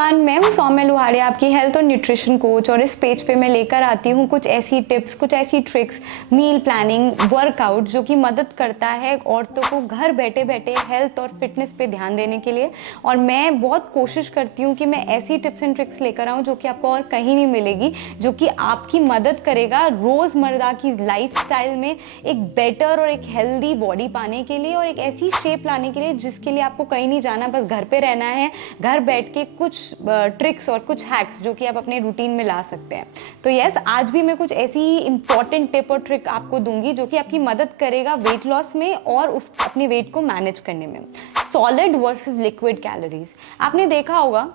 Everyone, मैं हूं सौम्या लुहाड़िया, आपकी हेल्थ और न्यूट्रिशन कोच। और इस पेज पे मैं लेकर आती हूं कुछ ऐसी टिप्स, कुछ ऐसी ट्रिक्स, मील प्लानिंग, वर्कआउट जो कि मदद करता है औरतों को घर बैठे बैठे हेल्थ और फिटनेस पे ध्यान देने के लिए। और मैं बहुत कोशिश करती हूँ कि मैं ऐसी टिप्स एंड ट्रिक्स लेकर आऊँ जो कि आपको और कहीं नहीं मिलेगी, जो कि आपकी मदद करेगा रोज़मर्रा की लाइफस्टाइल में एक बेटर और एक हेल्दी बॉडी पाने के लिए और एक ऐसी शेप लाने के लिए जिसके लिए आपको कहीं नहीं जाना, बस घर पे रहना है। घर बैठ के कुछ ट्रिक्स और कुछ हैक्स जो कि आप अपने रूटीन में ला सकते हैं। तो यस, आज भी मैं कुछ ऐसी इंपॉर्टेंट टिप और ट्रिक आपको दूंगी जो कि आपकी मदद करेगा वेट लॉस में और उस अपने वेट को मैनेज करने में। Solid versus liquid calories. आपने देखा होगा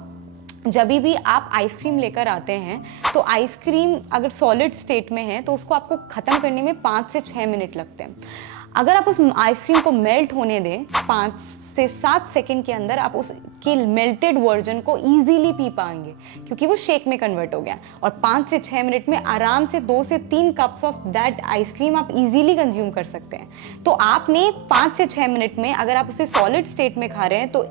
जब भी आप आइसक्रीम लेकर आते हैं तो आइसक्रीम अगर सॉलिड स्टेट में है तो उसको आपको ख़त्म करने में 5 से 6 मिनट लगते हैं। अगर आप उस आइसक्रीम को मेल्ट होने दें 5 से 7 सेकंड के अंदर, आप उसकी मेल्टेड वर्जन को इजीली पी पाएंगे क्योंकि वो शेक में कन्वर्ट हो गया। और 5 से 6 मिनट में आराम से 2 से 3 कप्स ऑफ दैट आइसक्रीम आप इजीली कंज्यूम कर सकते हैं। तो आपने 5 से 6 मिनट में अगर आप उसे सॉलिड स्टेट में खा रहे हैं तो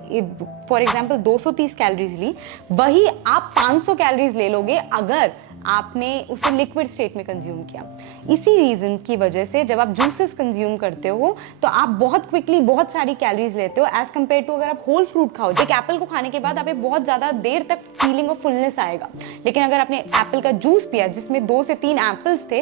फॉर एग्जाम्पल 230 कैलोरीज ली, वही आप 500 कैलोरीज ले लोगे अगर आपने उसे लिक्विड स्टेट में कंज्यूम किया। इसी रीजन की वजह से जब आप जूसेस कंज्यूम करते हो तो आप बहुत क्विकली बहुत सारी कैलोरीज लेते हो एज कंपेयर टू अगर आप होल फ्रूट खाओ। एक एप्पल को खाने के बाद आप बहुत ज़्यादा देर तक फीलिंग ऑफ फुलनेस आएगा, लेकिन अगर आपने एप्पल का जूस पिया जिसमें 2 से 3 एप्पल्स थे,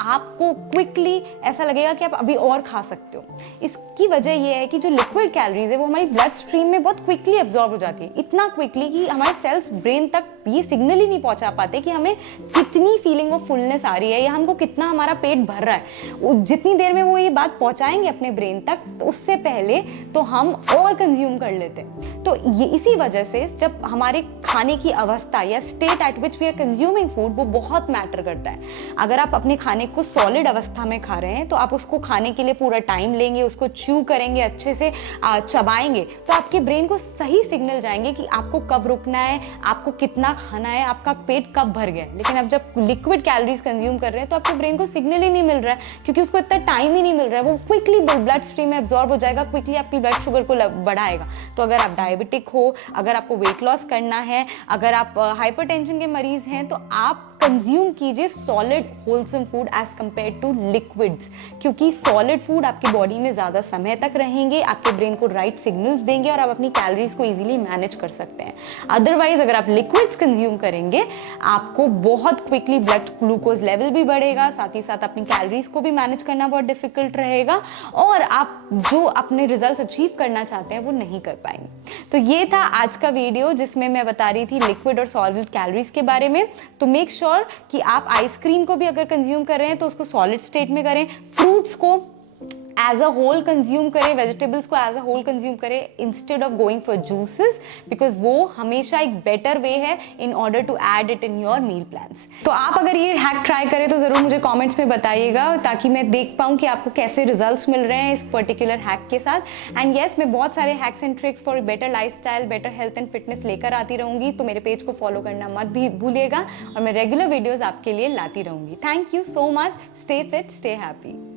आपको क्विकली ऐसा लगेगा कि आप अभी और खा सकते हो। इसकी वजह यह है कि जो लिक्विड कैलोरीज है वो हमारी ब्लड स्ट्रीम में बहुत क्विकली एब्जॉर्ब हो जाती है, इतना क्विकली कि हमारे सेल्स ब्रेन तक ये सिग्नल ही नहीं पहुंचा पाते कि हमें कितनी फीलिंग ऑफ फुलनेस आ रही है या हमको कितना हमारा पेट भर रहा है। जितनी देर में वो ये बात पहुंचाएंगे अपने ब्रेन तक, तो उससे पहले तो हम और कंज्यूम कर लेते हैं। तो ये इसी वजह से जब हमारे खाने की अवस्था या state at which we are consuming food वो बहुत मैटर करता है। अगर आप अपने खाने को सॉलिड अवस्था में खा रहे हैं तो आप उसको खाने के लिए पूरा टाइम लेंगे, उसको च्यू करेंगे, अच्छे से चबाएंगे, तो आपके ब्रेन को सही सिग्नल जाएंगे कि आपको कब रुकना है, आपको कितना खाना है, आपका पेट कब भर गया है। लेकिन अब जब लिक्विड कैलोरीज कंज्यूम कर रहे हैं तो आपके ब्रेन को सिग्नल ही नहीं मिल रहा है क्योंकि उसको इतना टाइम ही नहीं मिल रहा है। वो क्विकली ब्लड स्ट्रीम में एब्जॉर्ब हो जाएगा, क्विकली आपकी ब्लड शुगर को बढ़ाएगा। तो अगर आप डायबिटिक हो, अगर आपको वेट लॉस करना है, अगर आप हाइपरटेंशन के मरीज हैं, तो आप कंज्यूम कीजिए solid wholesome food as compare to liquids, क्योंकि सॉलिड फूड आपकी बॉडी में ज़्यादा समय तक रहेंगे, आपके ब्रेन को राइट सिग्नल्स देंगे और आप अपनी कैलोरीज को इजीली मैनेज कर सकते हैं। अदरवाइज अगर आप लिक्विड्स कंज्यूम करेंगे आपको बहुत क्विकली ब्लड ग्लूकोज लेवल भी बढ़ेगा, साथ ही साथ अपनी कैलोरीज को भी मैनेज करना बहुत डिफिकल्ट रहेगा और आप जो अपने रिजल्ट्स अचीव करना चाहते हैं वो नहीं कर पाएंगे। तो ये था आज का वीडियो जिसमें मैं बता रही थी लिक्विड और सॉलिड कैलोरीज के बारे में। तो मेक श्योर कि आप आइसक्रीम को भी अगर कंज्यूम कर रहे हैं तो उसको सॉलिड स्टेट में करें, फ्रूट्स को एज अ होल कंज्यूम करें, वेजिटेबल्स को एज अ होल कंज्यूम करें instead of going for juices, because वो हमेशा एक बेटर वे है in order to add it in your meal plans. तो आप अगर ये हैक ट्राई करें तो जरूर मुझे कमेंट्स में बताइएगा ताकि मैं देख पाऊँ कि आपको कैसे रिजल्ट्स मिल रहे हैं इस पर्टिकुलर हैक के साथ। एंड येस, मैं बहुत सारे hacks and tricks for better lifestyle, better health and fitness लेकर आती रहूंगी, तो मेरे पेज को फॉलो करना मत भी भूलिएगा और मैं रेगुलर वीडियोज आपके लिए लाती रहूंगी। Thank you so much. Stay fit, stay happy.